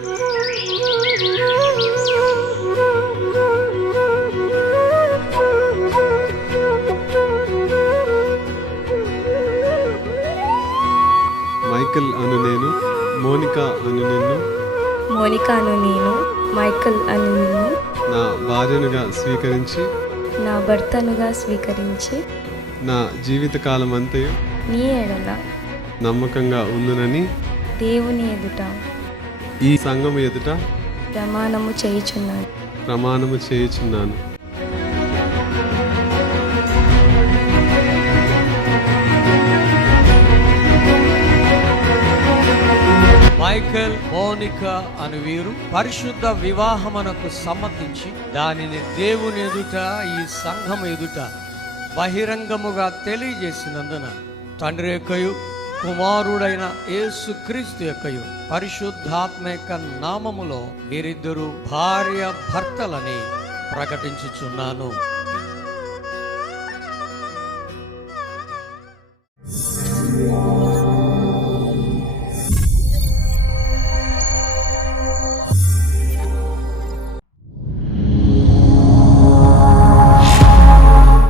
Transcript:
Michael అను నేను, మోనికా అను నిన్ను, మోనికా అను నేను, మైకల్ అను నిన్ను నా భార్యనుగా స్వీకరించి, నా భర్తనుగా స్వీకరించి, నా జీవితకాలం అంతయు నీ ఎడల నమ్మకంగా ఉండునని దేవుని ఎదుట ఈ సంఘం ఎదుట ప్రమాణము చేయుచున్నాను. ప్రమాణము చేయుచున్నాను. మైకేల్, మోనికా అను వీరు పరిశుద్ధ వివాహమునకు సమ్మతించి దానిని దేవుని ఎదుట ఈ సంఘం ఎదుట బహిరంగముగా తెలియజేసినందున తండ్రి యొక్కయు కుమారుడైన యేసుక్రీస్తు యొక్కయు పరిశుద్ధాత్మ యొక్క నామములో వీరిద్దరూ భార్య భర్తలని ప్రకటించుచున్నాను.